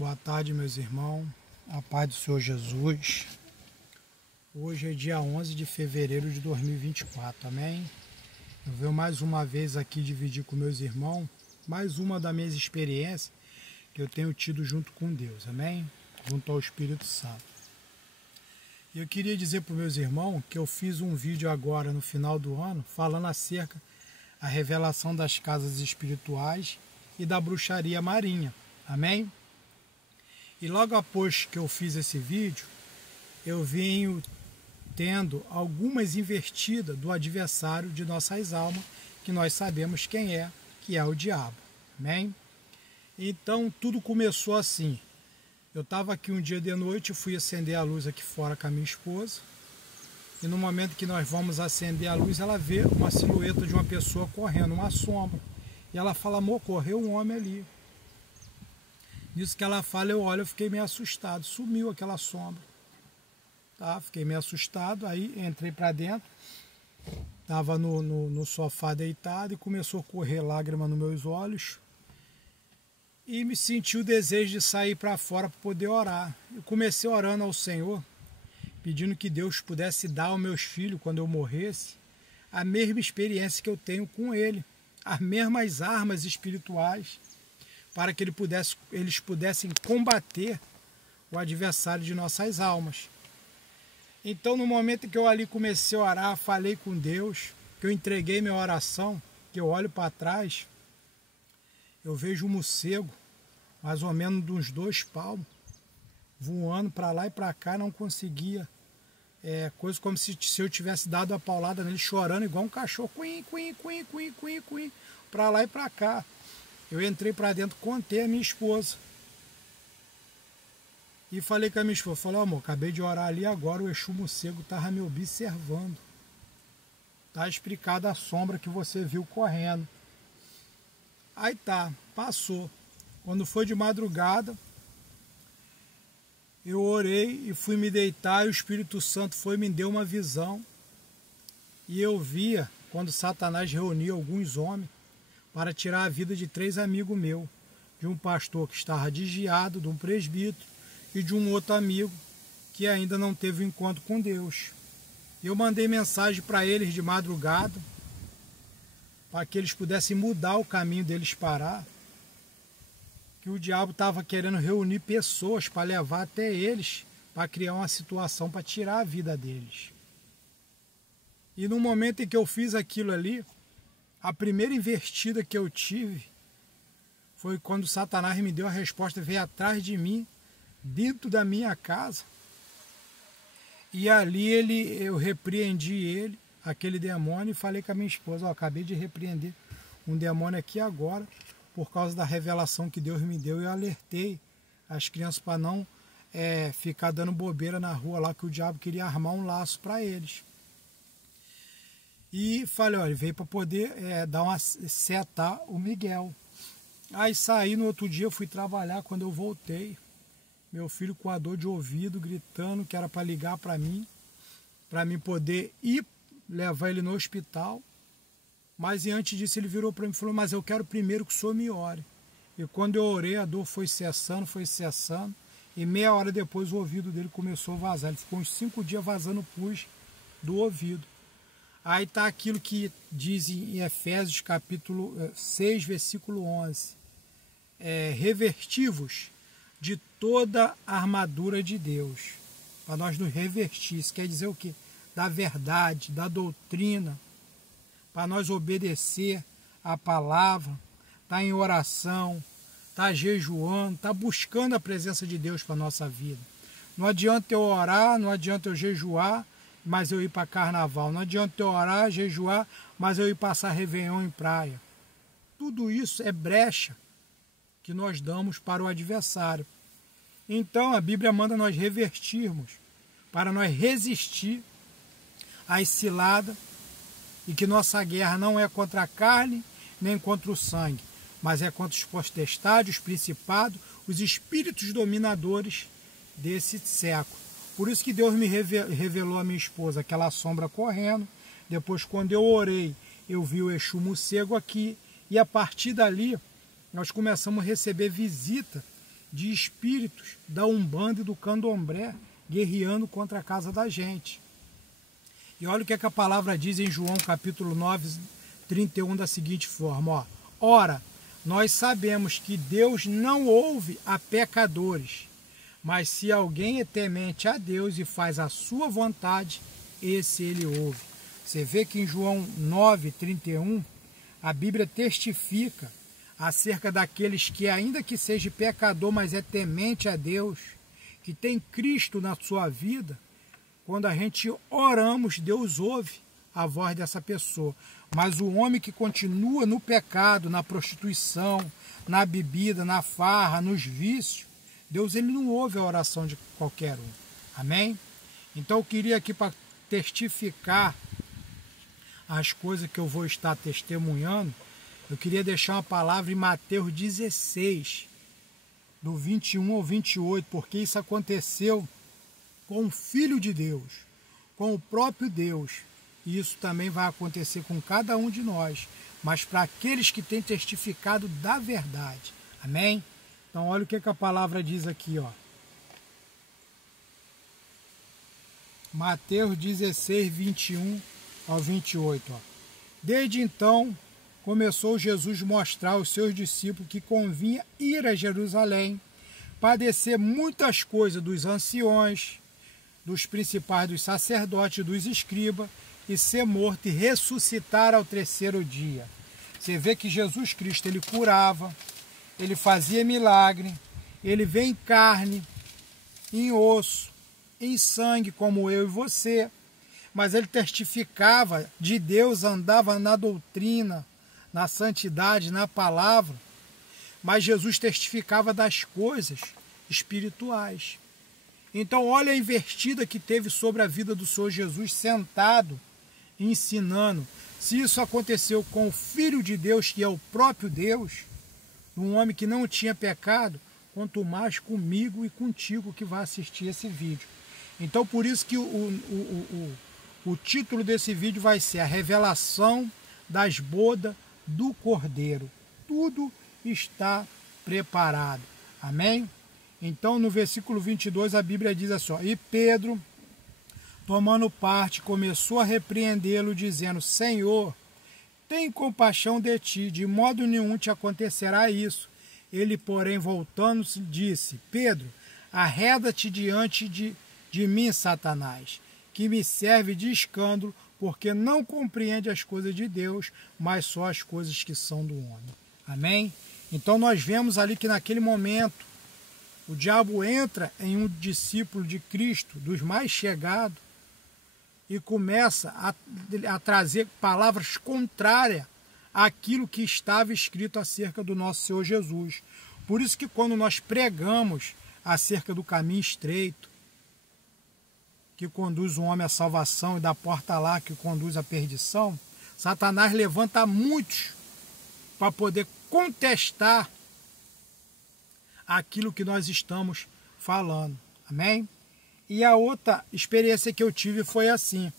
Boa tarde, meus irmãos. A paz do Senhor Jesus. Hoje é dia 11 de fevereiro de 2024, amém? Eu venho mais uma vez aqui dividir com meus irmãos mais uma das minhas experiências que eu tenho tido junto com Deus, amém? Junto ao Espírito Santo. E eu queria dizer para os meus irmãos que eu fiz um vídeo agora no final do ano falando acerca da revelação das casas espirituais e da bruxaria marinha, amém? E logo após que eu fiz esse vídeo, eu venho tendo algumas invertidas do adversário de nossas almas, que nós sabemos quem é, que é o diabo. Amém? Então tudo começou assim. Eu estava aqui um dia de noite, fui acender a luz aqui fora com a minha esposa, e no momento que nós vamos acender a luz, ela vê uma silhueta de uma pessoa correndo, uma sombra. E ela fala: amor, correu um homem ali. Nisso que ela fala, eu olho, eu fiquei meio assustado. Sumiu aquela sombra. Tá? Fiquei meio assustado, aí entrei para dentro. Estava no sofá deitado e começou a correr lágrima nos meus olhos. E me senti o desejo de sair para fora para poder orar. Eu comecei orando ao Senhor, pedindo que Deus pudesse dar aos meus filhos, quando eu morresse, a mesma experiência que eu tenho com Ele. As mesmas armas espirituais, para que eles pudessem combater o adversário de nossas almas. Então, no momento que eu ali comecei a orar, falei com Deus, que eu entreguei minha oração, que eu olho para trás, eu vejo um morcego, mais ou menos de uns 2 palmos, voando para lá e para cá, não conseguia. Coisa como se eu tivesse dado a paulada nele, chorando igual um cachorro, para lá e para cá. Eu entrei para dentro, contei a minha esposa. E falei com a minha esposa, falei: amor, acabei de orar ali agora, o Exu morcego estava me observando. Está explicada a sombra que você viu correndo. Aí tá, passou. Quando foi de madrugada, eu orei e fui me deitar, e o Espírito Santo foi e me deu uma visão. E eu via, quando Satanás reunia alguns homens, para tirar a vida de 3 amigos meus, de um pastor que estava desviado, de um presbítero e de um outro amigo que ainda não teve um encontro com Deus. Eu mandei mensagem para eles de madrugada, para que eles pudessem mudar o caminho deles parar, que o diabo estava querendo reunir pessoas para levar até eles, para criar uma situação para tirar a vida deles. E no momento em que eu fiz aquilo ali, a primeira investida que eu tive foi quando Satanás me deu a resposta, veio atrás de mim, dentro da minha casa. E ali eu repreendi ele, aquele demônio, e falei com a minha esposa: acabei de repreender um demônio aqui agora, por causa da revelação que Deus me deu. E eu alertei as crianças para não ficar dando bobeira na rua lá, que o diabo queria armar um laço para eles. E falei: olha, veio para poder setar o Miguel. Aí saí, no outro dia eu fui trabalhar. Quando eu voltei, meu filho com a dor de ouvido, gritando que era para ligar para mim poder ir levar ele no hospital. Mas antes disso ele virou para mim e falou: mas eu quero primeiro que o senhor me ore. E quando eu orei, a dor foi cessando, e meia hora depois o ouvido dele começou a vazar. Ele ficou uns 5 dias vazando pus do ouvido. Aí está aquilo que diz em Efésios capítulo 6, versículo 11. Revertivos de toda a armadura de Deus. Para nós nos revertir. Isso quer dizer o quê? Da verdade, da doutrina. Para nós obedecer a palavra. Tá em oração. Tá jejuando. Tá buscando a presença de Deus para a nossa vida. Não adianta eu orar, não adianta eu jejuar, mas eu ir para carnaval. Não adianta eu orar, jejuar, mas eu ir passar Réveillon em praia. Tudo isso é brecha que nós damos para o adversário. Então a Bíblia manda nós revertirmos, para nós resistir às ciladas, e que nossa guerra não é contra a carne, nem contra o sangue, mas é contra os potestades, os principados, os espíritos dominadores desse século. Por isso que Deus me revelou a minha esposa, aquela sombra correndo. Depois, quando eu orei, eu vi o Exu morcego aqui. E a partir dali, nós começamos a receber visita de espíritos da Umbanda e do Candomblé guerreando contra a casa da gente. E olha o que a palavra diz em João capítulo 9, 31 da seguinte forma, ó. Ora, nós sabemos que Deus não ouve a pecadores, mas se alguém é temente a Deus e faz a sua vontade, esse ele ouve. Você vê que em João 9, 31, a Bíblia testifica acerca daqueles que, ainda que seja pecador, mas é temente a Deus, que tem Cristo na sua vida. Quando a gente oramos, Deus ouve a voz dessa pessoa. Mas o homem que continua no pecado, na prostituição, na bebida, na farra, nos vícios, Deus ele não ouve a oração de qualquer um. Amém? Então eu queria aqui para testificar as coisas que eu vou estar testemunhando, eu queria deixar uma palavra em Mateus 16, do 21 ao 28, porque isso aconteceu com o Filho de Deus, com o próprio Deus. E isso também vai acontecer com cada um de nós, mas para aqueles que têm testificado da verdade. Amém? Então olha o que a palavra diz aqui, ó. Mateus 16, 21 ao 28. Ó. Desde então, começou Jesus a mostrar aos seus discípulos que convinha ir a Jerusalém, padecer muitas coisas dos anciões, dos principais dos sacerdotes, dos escribas, e ser morto e ressuscitar ao terceiro dia. Você vê que Jesus Cristo, ele curava, ele fazia milagre, ele veio em carne, em osso, em sangue, como eu e você, mas ele testificava de Deus, andava na doutrina, na santidade, na palavra, mas Jesus testificava das coisas espirituais. Então olha a investida que teve sobre a vida do Senhor Jesus sentado, ensinando. Se isso aconteceu com o Filho de Deus, que é o próprio Deus, um homem que não tinha pecado, quanto mais comigo e contigo que vai assistir esse vídeo. Então por isso que o título desse vídeo vai ser a revelação das bodas do Cordeiro. Tudo está preparado. Amém? Então no versículo 22 a Bíblia diz assim, ó, e Pedro, tomando parte, começou a repreendê-lo, dizendo, Senhor, tem compaixão de ti, de modo nenhum te acontecerá isso. Ele, porém, voltando-se, disse, Pedro, arreda-te diante de mim, Satanás, que me serve de escândalo, porque não compreende as coisas de Deus, mas só as coisas que são do homem. Amém? Então nós vemos ali que naquele momento, o diabo entra em um discípulo de Cristo, dos mais chegados, e começa a trazer palavras contrárias àquilo que estava escrito acerca do nosso Senhor Jesus. Por isso que quando nós pregamos acerca do caminho estreito, que conduz o homem à salvação, e da porta lá que conduz à perdição, Satanás levanta muitos para poder contestar aquilo que nós estamos falando. Amém? E a outra experiência que eu tive foi assim.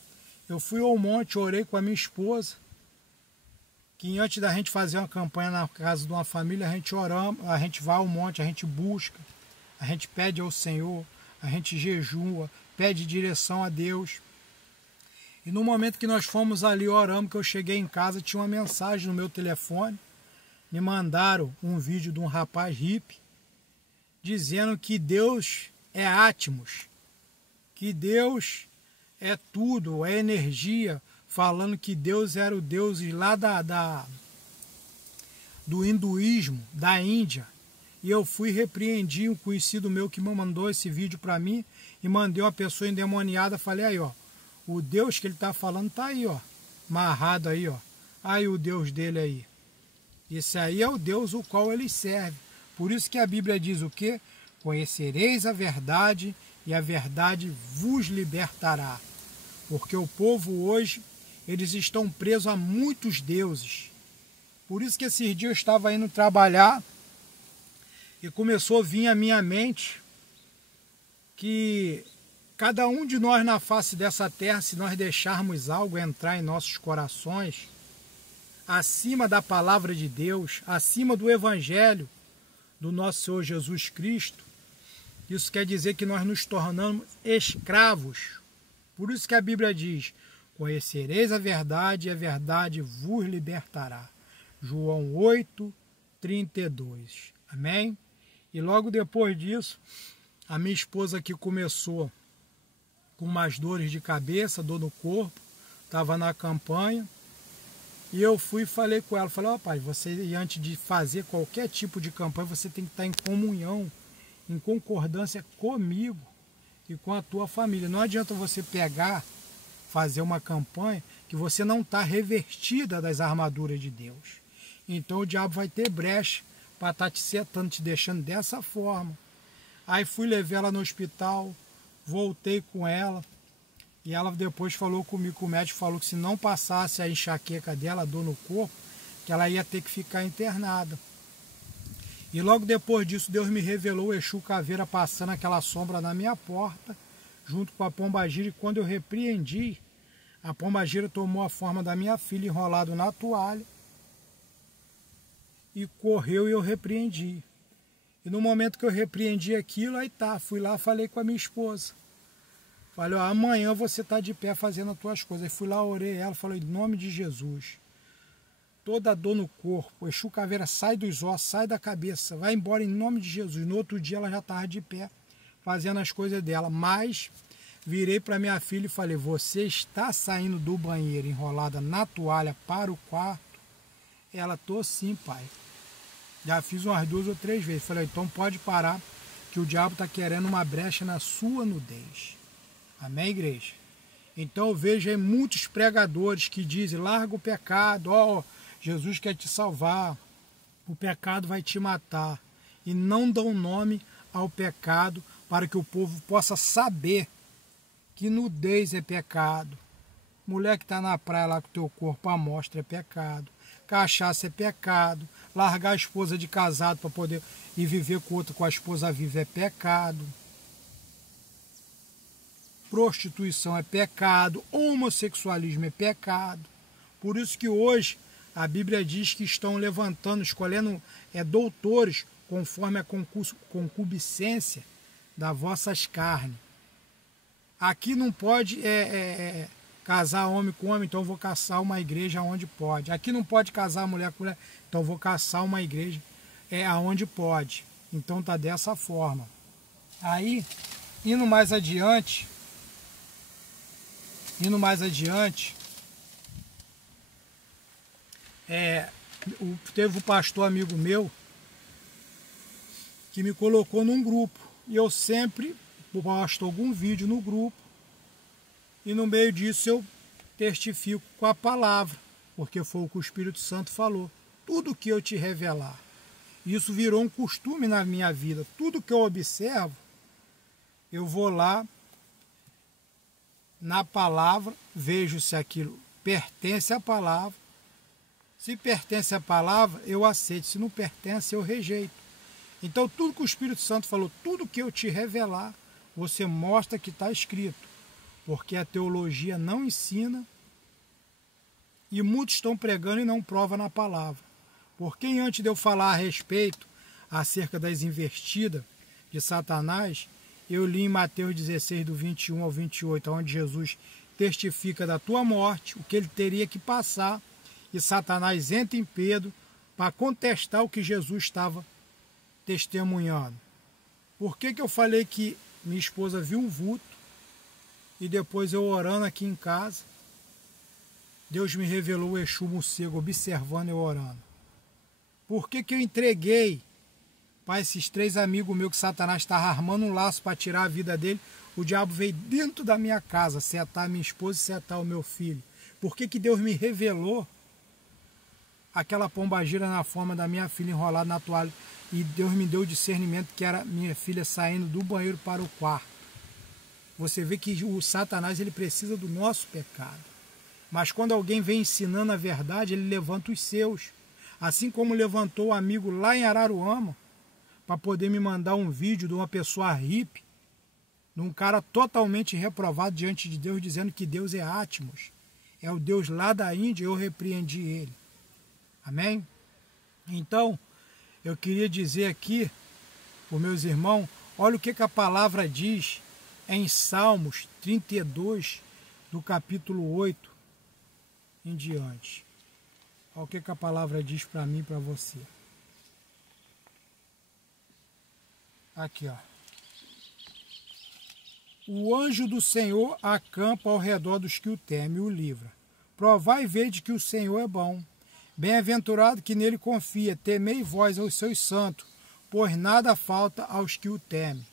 Eu fui ao monte, orei com a minha esposa, que antes da gente fazer uma campanha na casa de uma família, a gente oramos, a gente vai ao monte, a gente busca, a gente pede ao Senhor, a gente jejua, pede direção a Deus. E no momento que nós fomos ali, oramos, que eu cheguei em casa, tinha uma mensagem no meu telefone, me mandaram um vídeo de um rapaz hippie, dizendo que Deus é Atmos, que Deus é tudo, é energia, falando que Deus era o Deus lá do hinduísmo, da Índia. E eu fui repreendi um conhecido meu que me mandou esse vídeo para mim e mandei uma pessoa endemoniada, falei aí, ó, o Deus que ele está falando está aí, ó, amarrado aí, ó, aí o Deus dele aí. Esse aí é o Deus o qual ele serve. Por isso que a Bíblia diz o quê? Conhecereis a verdade e a verdade vos libertará. Porque o povo hoje, eles estão presos a muitos deuses. Por isso que esses dias eu estava indo trabalhar e começou a vir à minha mente que cada um de nós na face dessa terra, se nós deixarmos algo entrar em nossos corações, acima da palavra de Deus, acima do Evangelho, do nosso Senhor Jesus Cristo, isso quer dizer que nós nos tornamos escravos. Por isso que a Bíblia diz: conhecereis a verdade e a verdade vos libertará. João 8, 32. Amém? E logo depois disso, a minha esposa aqui começou com umas dores de cabeça, dor no corpo, estava na campanha, e eu fui e falei com ela, falei: ó, pai, você, antes de fazer qualquer tipo de campanha, você tem que estar em comunhão, em concordância comigo e com a tua família. Não adianta você pegar, fazer uma campanha que você não está revestida das armaduras de Deus. Então o diabo vai ter brecha para estar te setando, te deixando dessa forma. Aí fui, levei ela no hospital, voltei com ela, e ela depois falou comigo, que o médico falou que se não passasse a enxaqueca dela, a dor no corpo, que ela ia ter que ficar internada. E logo depois disso, Deus me revelou o Exu Caveira passando aquela sombra na minha porta, junto com a pombagira, e quando eu repreendi, a pombagira tomou a forma da minha filha enrolado na toalha, e correu e eu repreendi. E no momento que eu repreendi aquilo, aí tá, fui lá, falei com a minha esposa. Falei: ó, amanhã você tá de pé fazendo as tuas coisas. Aí fui lá, orei ela, falei: em nome de Jesus, toda dor no corpo, Exu Caveira, sai dos ossos, sai da cabeça, vai embora em nome de Jesus. No outro dia ela já estava de pé, fazendo as coisas dela. Mas virei para minha filha e falei: você está saindo do banheiro enrolada na toalha para o quarto? Ela: tô sim, pai. Já fiz umas 2 ou 3 vezes. Falei: então pode parar, que o diabo está querendo uma brecha na sua nudez. Amém, igreja? Então eu vejo aí muitos pregadores que dizem: larga o pecado, ó, Jesus quer te salvar, o pecado vai te matar. E não dão nome ao pecado para que o povo possa saber que nudez é pecado. Mulher que está na praia lá com o teu corpo à mostra é pecado. Cachaça é pecado. Largar a esposa de casado para poder ir viver com outra, com a esposa viva, é pecado. Prostituição é pecado. Homossexualismo é pecado. Por isso que hoje a Bíblia diz que estão levantando, escolhendo doutores conforme a concupiscência das vossas carnes. Aqui não pode casar homem com homem, então eu vou caçar uma igreja onde pode. Aqui não pode casar mulher com mulher, então eu vou caçar uma igreja aonde pode. Então tá dessa forma. Aí, indo mais adiante, teve um pastor amigo meu que me colocou num grupo. E eu sempre posto algum vídeo no grupo. E no meio disso eu testifico com a palavra, porque foi o que o Espírito Santo falou. Tudo que eu te revelar. Isso virou um costume na minha vida. Tudo que eu observo, eu vou lá na palavra, vejo se aquilo pertence à palavra. Se pertence à palavra, eu aceito. Se não pertence, eu rejeito. Então tudo que o Espírito Santo falou, tudo que eu te revelar, você mostra que está escrito. Porque a teologia não ensina e muitos estão pregando e não provam na palavra. Porque antes de eu falar a respeito acerca das investidas de Satanás, eu li em Mateus 16, do 21 ao 28, onde Jesus testifica da tua morte, o que ele teria que passar, e Satanás entra em Pedro para contestar o que Jesus estava testemunhando. Por que eu falei que minha esposa viu um vulto e depois eu orando aqui em casa, Deus me revelou o Exu morcego, observando eu orando? Por que eu entreguei para esses 3 amigos meus que Satanás estava armando um laço para tirar a vida dele? O diabo veio dentro da minha casa, setar a minha esposa e setar o meu filho. Por que Deus me revelou aquela pombagira na forma da minha filha enrolada na toalha? E Deus me deu o discernimento que era minha filha saindo do banheiro para o quarto. Você vê que o Satanás ele precisa do nosso pecado. Mas quando alguém vem ensinando a verdade, ele levanta os seus. Assim como levantou o amigo lá em Araruama, para poder me mandar um vídeo de uma pessoa hippie, de um cara totalmente reprovado diante de Deus, dizendo que Deus é Atmos. É o Deus lá da Índia, eu repreendi ele. Amém? Então, eu queria dizer aqui, para os meus irmãos, olha o que a palavra diz em Salmos 32, do capítulo 8 em diante. Olha o que a palavra diz para mim e para você. Aqui, ó. O anjo do Senhor acampa ao redor dos que o temem e o livra. Provai e vede que o Senhor é bom. Bem-aventurado que nele confia. Temei vós aos seus santos, pois nada falta aos que o temem.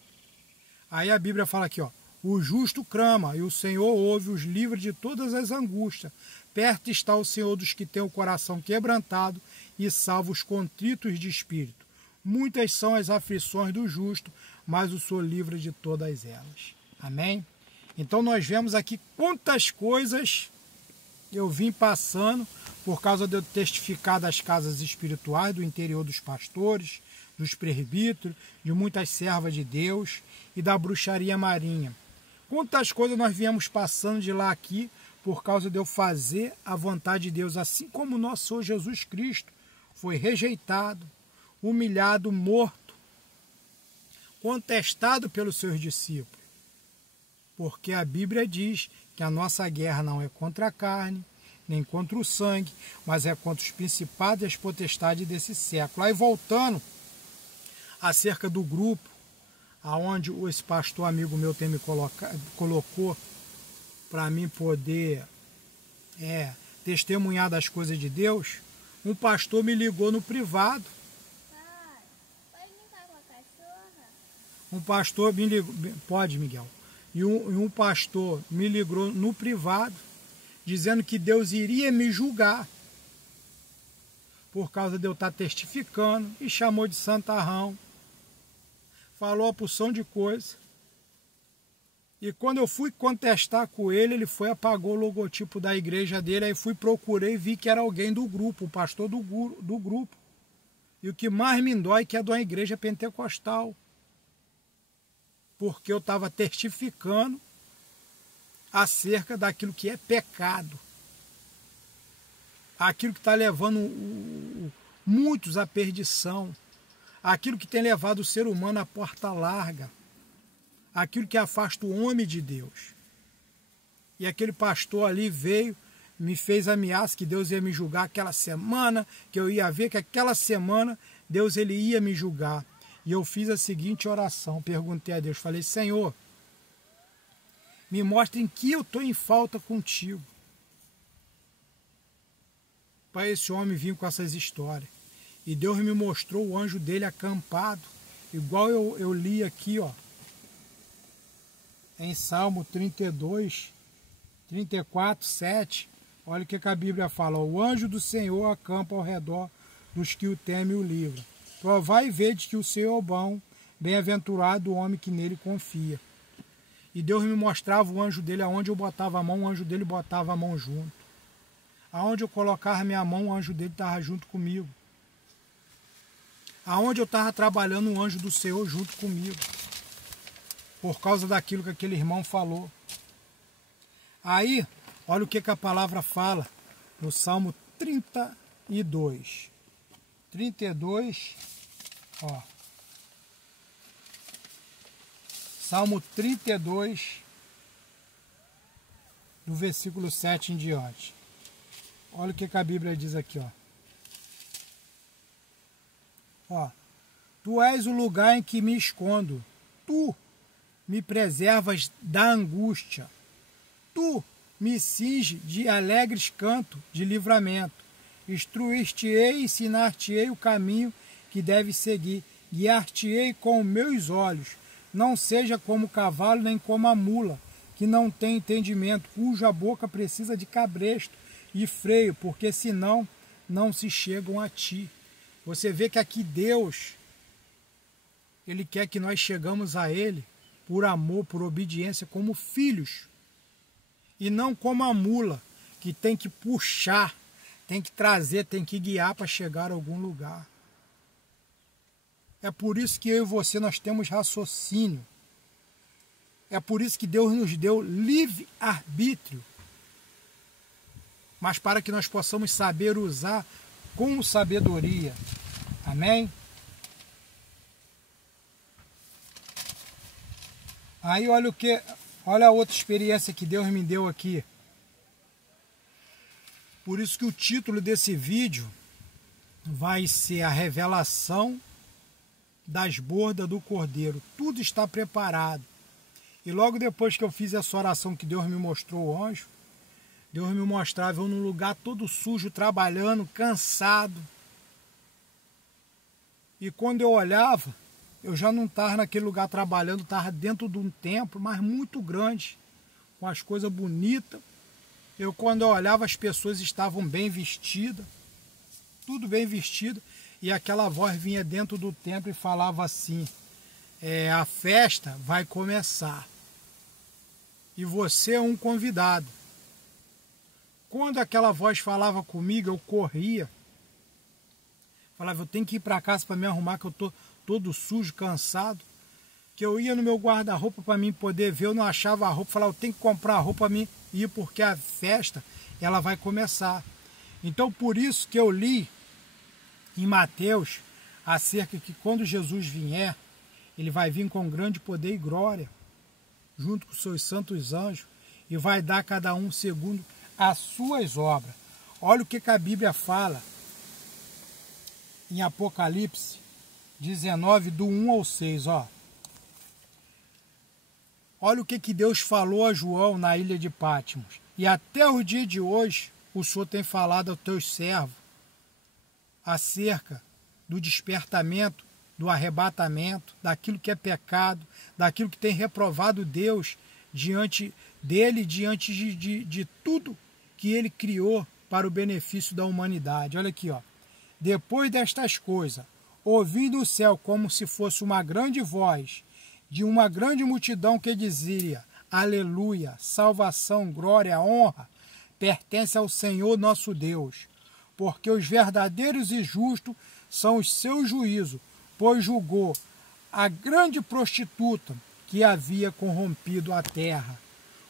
Aí a Bíblia fala aqui, ó. O justo clama e o Senhor ouve, os livra de todas as angústias. Perto está o Senhor dos que têm o coração quebrantado e salva os contritos de espírito. Muitas são as aflições do justo, mas o Senhor livra de todas elas. Amém? Então nós vemos aqui quantas coisas eu vim passando por causa de eu testificar das casas espirituais, do interior dos pastores, dos presbíteros, de muitas servas de Deus e da bruxaria marinha. Quantas coisas nós viemos passando de lá aqui por causa de eu fazer a vontade de Deus, assim como o nosso Senhor Jesus Cristo foi rejeitado, humilhado, morto, contestado pelos seus discípulos. Porque a Bíblia diz que a nossa guerra não é contra a carne, nem contra o sangue, mas é contra os principados e as potestades desse século. Aí voltando acerca do grupo, aonde esse pastor amigo meu tem me colocou para mim poder testemunhar das coisas de Deus, um pastor me ligou no privado. Pode brincar com a cachorra? Um pastor me ligou, pode, Miguel. E um pastor me ligou no privado, dizendo que Deus iria me julgar por causa de eu estar testificando, e chamou de santarrão, falou a porção de coisa. E quando eu fui contestar com ele, ele foi, apagou o logotipo da igreja dele, aí procurei e vi que era alguém do grupo, o pastor do grupo. E o que mais me dói é que é de uma igreja pentecostal, porque eu estava testificando acerca daquilo que é pecado, aquilo que está levando muitos à perdição, aquilo que tem levado o ser humano à porta larga, aquilo que afasta o homem de Deus. E aquele pastor ali veio, me fez ameaça que Deus ia me julgar aquela semana, que eu ia ver que aquela semana Deus ele ia me julgar. E eu fiz a seguinte oração, perguntei a Deus, falei, Senhor, me mostre em que eu estou em falta contigo, para esse homem vir com essas histórias. E Deus me mostrou o anjo dele acampado, igual eu li aqui, ó, em Salmo 32, 34, 7. Olha o que a Bíblia fala, o anjo do Senhor acampa ao redor dos que o temem e o livra. Provai e vede que o Senhor é bom, bem-aventurado o homem que nele confia. E Deus me mostrava o anjo dele, aonde eu botava a mão, o anjo dele botava a mão junto. Aonde eu colocava minha mão, o anjo dele estava junto comigo. Aonde eu estava trabalhando, o anjo do Senhor junto comigo. Por causa daquilo que aquele irmão falou. Aí, olha o que a palavra fala no Salmo 32. 32, ó. Salmo 32, do versículo 7 em diante. Olha o que a Bíblia diz aqui, ó. Ó. Tu és o lugar em que me escondo. Tu me preservas da angústia. Tu me cinge de alegres cantos de livramento. Instruir-te-ei e ensinar-te-ei o caminho que deve seguir. Guiar-te-ei com meus olhos. Não seja como o cavalo, nem como a mula, que não tem entendimento, cuja boca precisa de cabresto e freio, porque senão não se chegam a ti. Você vê que aqui Deus, Ele quer que nós chegamos a Ele por amor, por obediência, como filhos. E não como a mula, que tem que puxar, tem que trazer, tem que guiar para chegar a algum lugar. É por isso que eu e você nós temos raciocínio. É por isso que Deus nos deu livre-arbítrio. Mas para que nós possamos saber usar com sabedoria. Amém? Aí olha a outra experiência que Deus me deu aqui. Por isso que o título desse vídeo vai ser a revelação das bordas do Cordeiro. Tudo está preparado. E logo depois que eu fiz essa oração que Deus me mostrou o anjo, Deus me mostrava eu num lugar todo sujo, trabalhando, cansado. E quando eu olhava, eu já não estava naquele lugar trabalhando, estava dentro de um templo, mas muito grande, com as coisas bonitas. Quando eu olhava, as pessoas estavam bem vestidas, tudo bem vestido, e aquela voz vinha dentro do templo e falava assim: a festa vai começar. E você é um convidado. Quando aquela voz falava comigo, eu corria. Falava, eu tenho que ir para casa para me arrumar, que eu estou todo sujo, cansado. Que eu ia no meu guarda-roupa para mim poder ver, eu não achava a roupa. Falava, eu tenho que comprar a roupa para mim ir, porque a festa ela vai começar. Então, por isso que eu li em Mateus acerca que quando Jesus vier, ele vai vir com grande poder e glória, junto com os seus santos anjos, e vai dar a cada um segundo as suas obras. Olha o que a Bíblia fala em Apocalipse 19, do 1 ao 6. Olha o que Deus falou a João na ilha de Patmos. E até o dia de hoje, o Senhor tem falado aos teus servos acerca do despertamento, do arrebatamento, daquilo que é pecado, daquilo que tem reprovado Deus diante dele, diante de tudo que ele criou para o benefício da humanidade. Olha aqui, depois destas coisas, ouvi do céu como se fosse uma grande voz de uma grande multidão que dizia: Aleluia, salvação, glória, honra, pertence ao Senhor nosso Deus, porque os verdadeiros e justos são os seus juízos, pois julgou a grande prostituta que havia corrompido a terra.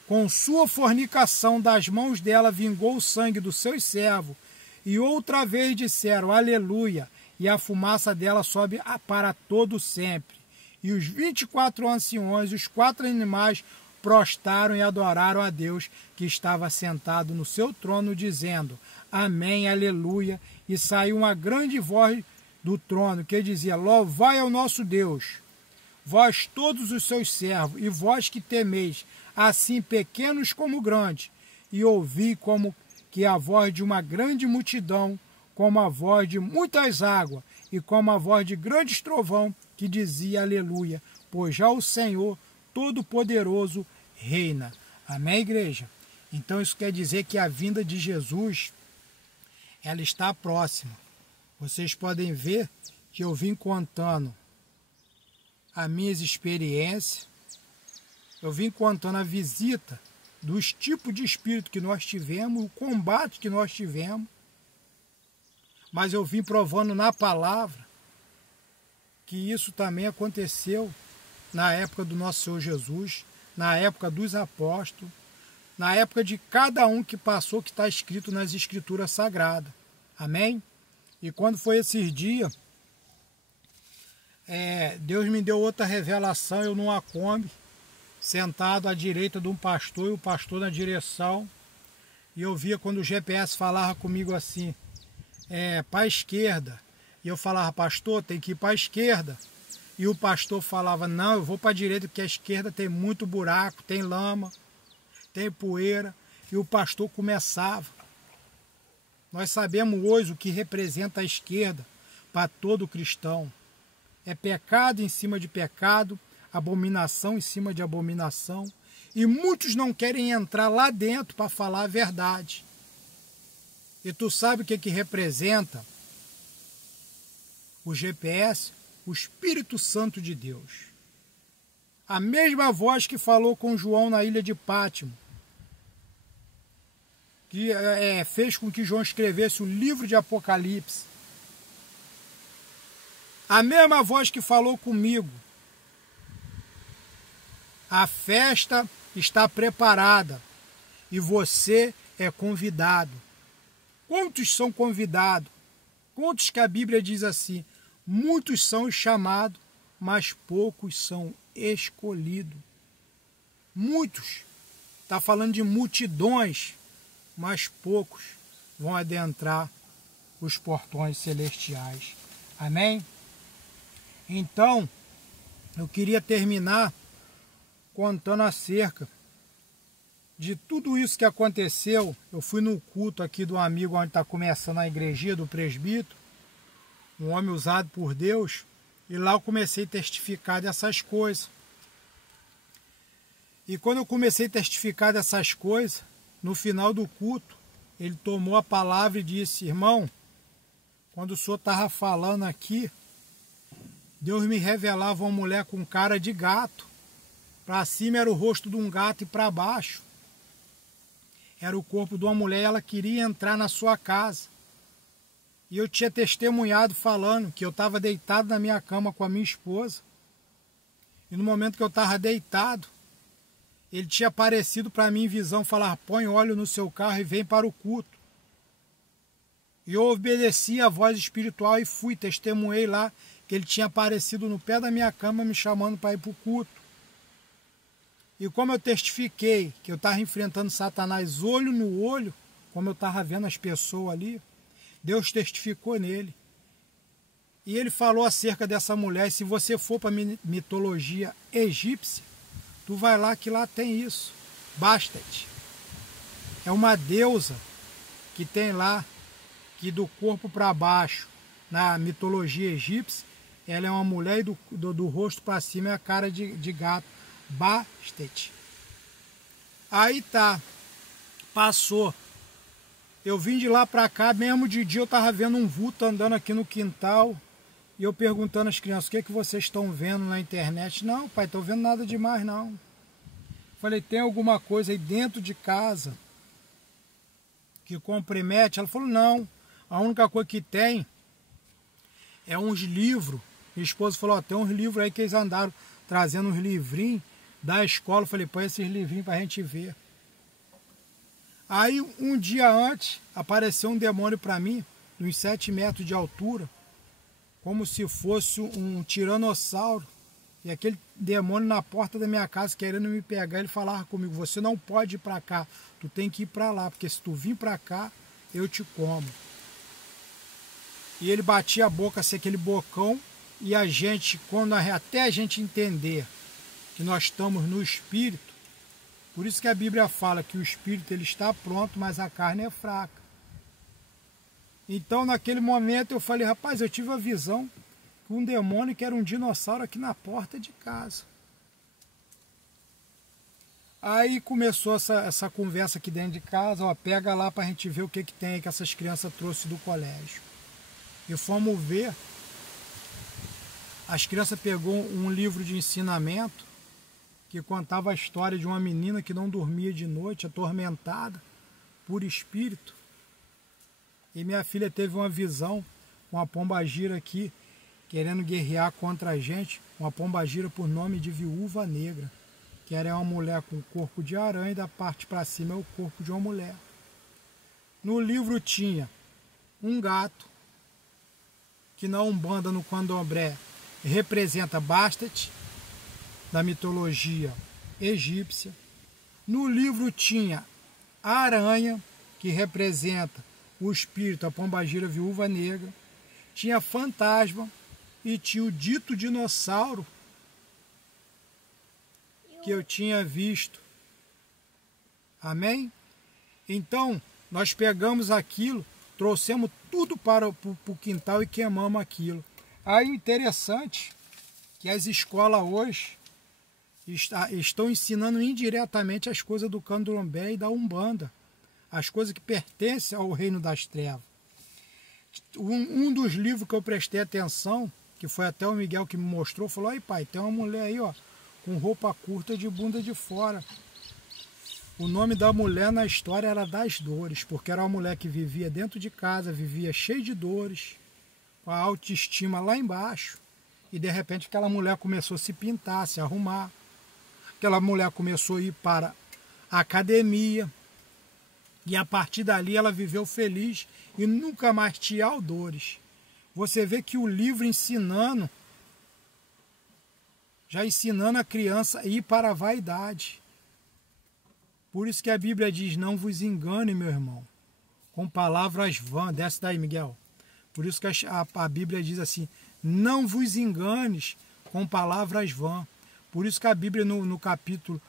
Com sua fornicação das mãos dela vingou o sangue dos seus servos, e outra vez disseram aleluia, e a fumaça dela sobe para todo sempre. E os 24 anciões, os 4 animais, prostraram e adoraram a Deus que estava sentado no seu trono, dizendo amém, aleluia, e saiu uma grande voz do trono que dizia: louvai ao nosso Deus, vós todos os seus servos, e vós que temeis, assim pequenos como grandes, e ouvi como que a voz de uma grande multidão, como a voz de muitas águas, e como a voz de grande trovão, que dizia aleluia, pois já o Senhor Todo-Poderoso reina. Amém, igreja? Então isso quer dizer que a vinda de Jesus, ela está próxima. Vocês podem ver que eu vim contando as minhas experiências, eu vim contando a visita dos tipos de espírito que nós tivemos, o combate que nós tivemos, mas eu vim provando na palavra que isso também aconteceu na época do nosso Senhor Jesus, na época dos apóstolos, na época de cada um que passou, que está escrito nas Escrituras Sagradas. Amém? E quando foi esses dias, Deus me deu outra revelação, eu numa Kombi, sentado à direita de um pastor, e o pastor na direção, e eu via quando o GPS falava comigo assim, para a esquerda, e eu falava, pastor, tem que ir para a esquerda, e o pastor falava, não, eu vou para a direita, porque a esquerda tem muito buraco, tem lama, tem poeira, e o pastor começava. Nós sabemos hoje o que representa a esquerda para todo cristão. É pecado em cima de pecado, abominação em cima de abominação, e muitos não querem entrar lá dentro para falar a verdade. E tu sabe o que representa o GPS? O Espírito Santo de Deus. A mesma voz que falou com João na ilha de Patmos, que fez com que João escrevesse o livro de Apocalipse. A mesma voz que falou comigo. A festa está preparada e você é convidado. Quantos são convidados? Quantos que a Bíblia diz assim? Muitos são os chamados, mas poucos são escolhidos. muitos, está falando de multidões, mas poucos vão adentrar os portões celestiais. Amém? Então, eu queria terminar contando acerca de tudo isso que aconteceu. Eu fui no culto aqui do amigo onde está começando a igreja, do presbítero, um homem usado por Deus, e lá eu comecei a testificar dessas coisas. E quando eu comecei a testificar dessas coisas, no final do culto, ele tomou a palavra e disse: irmão, quando o senhor estava falando aqui, Deus me revelava uma mulher com cara de gato. Para cima era o rosto de um gato e para baixo era o corpo de uma mulher, e ela queria entrar na sua casa. E eu tinha testemunhado falando que eu estava deitado na minha cama com a minha esposa. E no momento que eu estava deitado, ele tinha aparecido para mim em visão, falar: põe óleo no seu carro e vem para o culto. E eu obedeci a voz espiritual e fui, testemunhei lá que ele tinha aparecido no pé da minha cama me chamando para ir para o culto. E como eu testifiquei que eu estava enfrentando Satanás olho no olho, como eu estava vendo as pessoas ali, Deus testificou nele. E ele falou acerca dessa mulher: e se você for para a mitologia egípcia, tu vai lá que lá tem isso. Bastet. É uma deusa que tem lá, que do corpo para baixo, na mitologia egípcia, ela é uma mulher e do rosto para cima é a cara de gato. Bastet. Aí tá. Passou. Eu vim de lá para cá, mesmo de dia eu tava vendo um vulto andando aqui no quintal. E eu perguntando às crianças: o que é que vocês estão vendo na internet? Não, pai, estou vendo nada demais não. Falei: tem alguma coisa aí dentro de casa que compromete? Ela falou: não, a única coisa que tem é uns livros. Minha esposa falou: ó, tem uns livros aí que eles andaram trazendo uns livrinhos da escola. Eu falei: põe esses livrinhos para a gente ver. Aí um dia antes apareceu um demônio para mim, uns 7 metros de altura, como se fosse um tiranossauro. E aquele demônio na porta da minha casa querendo me pegar, ele falava comigo: você não pode ir para cá, tu tem que ir para lá, porque se tu vir para cá, eu te como. E ele batia a boca, assim, aquele bocão, e a gente, até a gente entender que nós estamos no Espírito, por isso que a Bíblia fala que o Espírito ele está pronto, mas a carne é fraca. Então naquele momento eu falei: rapaz, eu tive a visão que um demônio que era um dinossauro aqui na porta de casa. Aí começou essa conversa aqui dentro de casa: ó, pega lá para a gente ver o que tem aí que essas crianças trouxeram do colégio. E fomos ver. As crianças pegou um livro de ensinamento que contava a história de uma menina que não dormia de noite, atormentada por espírito. E minha filha teve uma visão, uma pombagira aqui, querendo guerrear contra a gente, uma pombagira por nome de Viúva Negra, que era uma mulher com o corpo de aranha e da parte para cima é o corpo de uma mulher. No livro tinha um gato, que na Umbanda, no Candomblé, representa Bastet, da mitologia egípcia. No livro tinha a aranha, que representa o espírito, a pombagira Viúva Negra. Tinha fantasma e tinha o dito dinossauro que eu tinha visto. Amém? Então, nós pegamos aquilo, trouxemos tudo para o quintal e queimamos aquilo. Aí interessante que as escolas hoje estão ensinando indiretamente as coisas do Candomblé e da Umbanda, as coisas que pertencem ao reino das trevas. Um dos livros que eu prestei atenção, que foi até o Miguel que me mostrou, falou: aí pai, tem uma mulher aí, ó, com roupa curta de bunda de fora. O nome da mulher na história era Das Dores, porque era uma mulher que vivia dentro de casa, vivia cheia de dores, com a autoestima lá embaixo, e de repente aquela mulher começou a se pintar, a se arrumar. Aquela mulher começou a ir para a academia, e a partir dali ela viveu feliz e nunca mais tinha dores. Você vê que o livro já ensinando a criança a ir para a vaidade. Por isso que a Bíblia diz, não vos engane, meu irmão, com palavras vãs. Desce daí, Miguel. Por isso que a Bíblia diz assim, não vos enganes com palavras vãs. Por isso que a Bíblia no capítulo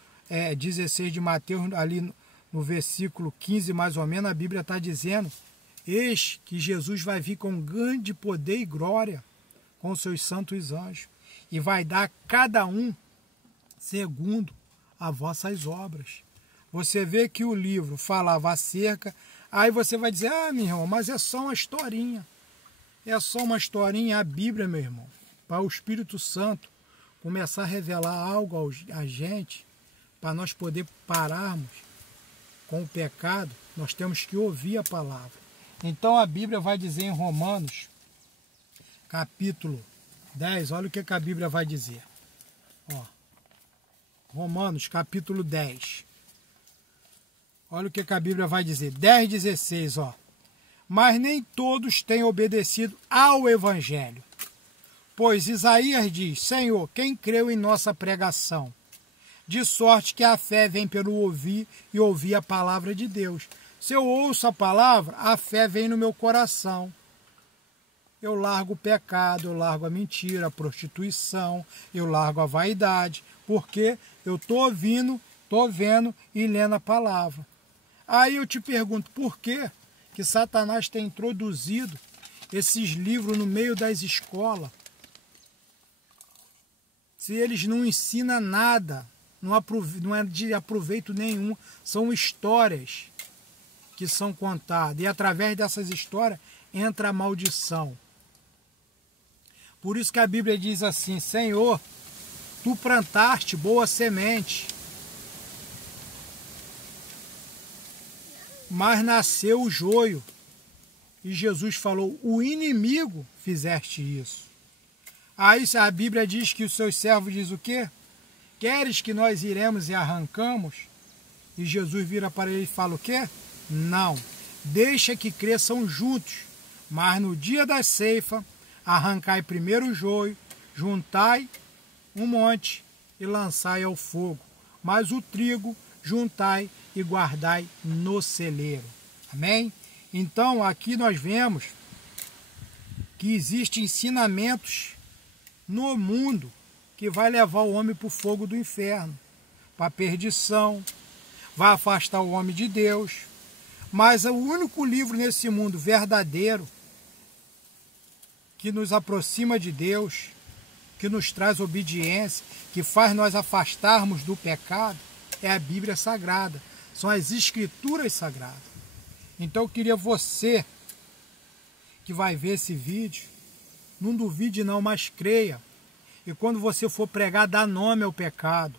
16 de Mateus, ali no versículo 15 mais ou menos, a Bíblia está dizendo, eis que Jesus vai vir com grande poder e glória com seus santos anjos e vai dar a cada um segundo as vossas obras. Você vê que o livro falava acerca, aí você vai dizer, meu irmão, mas é só uma historinha. É só uma historinha, a Bíblia, meu irmão, para o Espírito Santo começar a revelar algo a gente, para nós poder pararmos com o pecado, nós temos que ouvir a palavra. Então a Bíblia vai dizer em Romanos, capítulo 10, olha o que a Bíblia vai dizer. Ó, Romanos, capítulo 10. Olha o que a Bíblia vai dizer. 10:16, ó. Mas nem todos têm obedecido ao Evangelho. Pois Isaías diz, Senhor, quem creu em nossa pregação? De sorte que a fé vem pelo ouvir e ouvir a palavra de Deus. Se eu ouço a palavra, a fé vem no meu coração. Eu largo o pecado, eu largo a mentira, a prostituição, eu largo a vaidade, porque eu estou ouvindo, estou vendo e lendo a palavra. Aí eu te pergunto, por que Satanás tem introduzido esses livros no meio das escolas? Se eles não ensinam nada, não é de aproveito nenhum, são histórias que são contadas. E através dessas histórias entra a maldição. Por isso que a Bíblia diz assim, Senhor, tu plantaste boa semente, mas nasceu o joio. E Jesus falou, o inimigo fizeste isso. Aí a Bíblia diz que os seus servos diz o quê? Queres que nós iremos e arrancamos? E Jesus vira para ele e fala o quê? Não, deixa que cresçam juntos, mas no dia da ceifa, arrancai primeiro o joio, juntai um monte e lançai ao fogo, mas o trigo juntai e guardai no celeiro. Amém? Então aqui nós vemos que existem ensinamentos no mundo que vai levar o homem para o fogo do inferno, para a perdição, vai afastar o homem de Deus. Mas o único livro nesse mundo verdadeiro que nos aproxima de Deus, que nos traz obediência, que faz nós afastarmos do pecado, é a Bíblia Sagrada, são as Escrituras Sagradas. Então eu queria você que vai ver esse vídeo, não duvide não, mas creia. E quando você for pregar, dá nome ao pecado.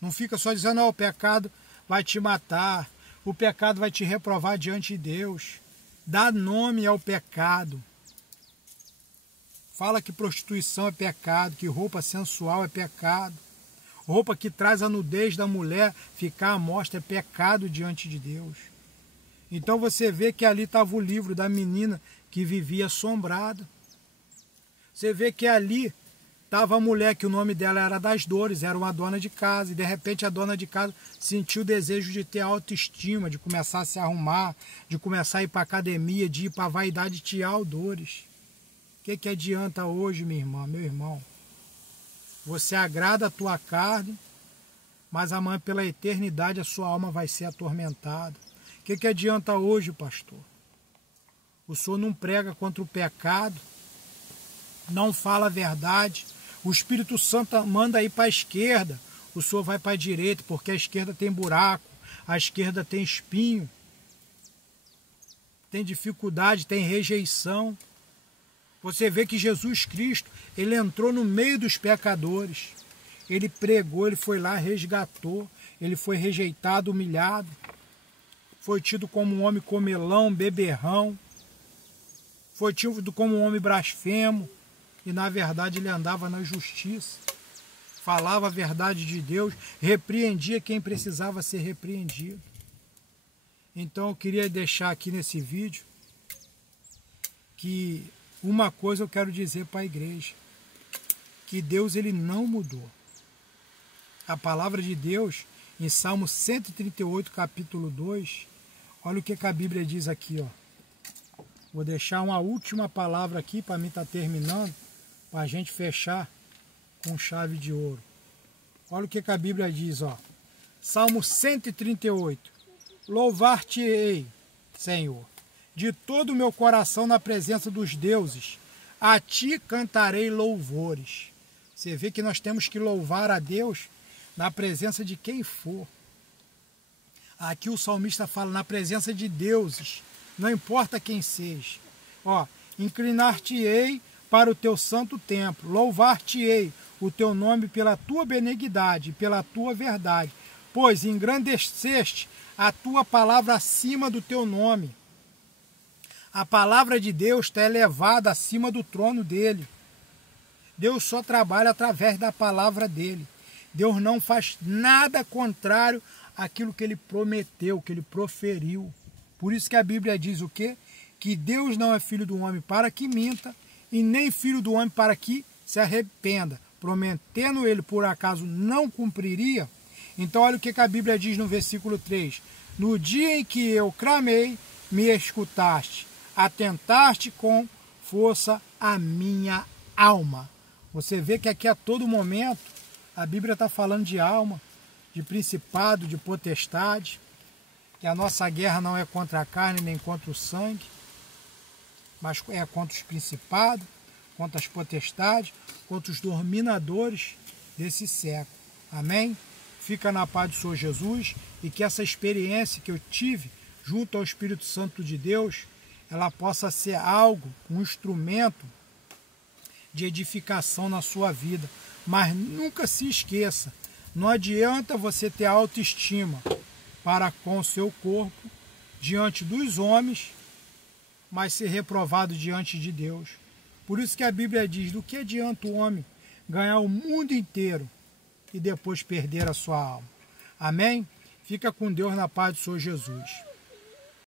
Não fica só dizendo, o pecado vai te matar, o pecado vai te reprovar diante de Deus. Dá nome ao pecado. Fala que prostituição é pecado, que roupa sensual é pecado. Roupa que traz a nudez da mulher ficar à mostra é pecado diante de Deus. Então você vê que ali estava o livro da menina que vivia assombrada. Você vê que ali estava a mulher que o nome dela era das dores, era uma dona de casa, e de repente a dona de casa sentiu o desejo de ter autoestima, de começar a se arrumar, de começar a ir para a academia, de ir para a vaidade, tirar dores. O que adianta hoje, minha irmã, meu irmão? Você agrada a tua carne, mas amanhã pela eternidade a sua alma vai ser atormentada. O que adianta hoje, pastor? O senhor não prega contra o pecado, não fala a verdade, o Espírito Santo manda ir para a esquerda, o senhor vai para a direita, porque a esquerda tem buraco, a esquerda tem espinho, tem dificuldade, tem rejeição. Você vê que Jesus Cristo, ele entrou no meio dos pecadores, ele pregou, ele foi lá, resgatou, ele foi rejeitado, humilhado, foi tido como um homem comelão, beberrão, foi tido como um homem blasfemo, e na verdade ele andava na justiça, falava a verdade de Deus, repreendia quem precisava ser repreendido. Então eu queria deixar aqui nesse vídeo que uma coisa eu quero dizer para a igreja, que Deus ele não mudou. A palavra de Deus em Salmo 138, capítulo 2, olha o que a Bíblia diz aqui, ó. Vou deixar uma última palavra aqui para mim estar terminando, para a gente fechar com chave de ouro. Olha o que a Bíblia diz, ó. Salmo 138. Louvar-te-ei, Senhor, de todo o meu coração na presença dos deuses. A ti cantarei louvores. Você vê que nós temos que louvar a Deus na presença de quem for. Aqui o salmista fala na presença de deuses, não importa quem seja. Ó, inclinar-te-ei para o teu santo templo, louvar-te-ei o teu nome pela tua benignidade, pela tua verdade, pois engrandeceste a tua palavra acima do teu nome. A palavra de Deus está elevada acima do trono dele. Deus só trabalha através da palavra dele. Deus não faz nada contrário àquilo que ele prometeu, que ele proferiu. Por isso que a Bíblia diz o quê? Que Deus não é filho do homem para que minta, e nem filho do homem para que se arrependa. Prometendo ele, por acaso, não cumpriria? Então olha o que a Bíblia diz no versículo 3. No dia em que eu clamei, me escutaste, atentaste com força a minha alma. Você vê que aqui a todo momento a Bíblia está falando de alma, de principado, de potestade, que a nossa guerra não é contra a carne nem contra o sangue, mas é contra os principados, contra as potestades, contra os dominadores desse século. Amém? Fica na paz do Senhor Jesus e que essa experiência que eu tive junto ao Espírito Santo de Deus, ela possa ser algo, um instrumento de edificação na sua vida. Mas nunca se esqueça, não adianta você ter autoestima para com o seu corpo diante dos homens, mas ser reprovado diante de Deus. Por isso que a Bíblia diz, do que adianta o homem ganhar o mundo inteiro e depois perder a sua alma? Amém? Fica com Deus na paz do Senhor Jesus.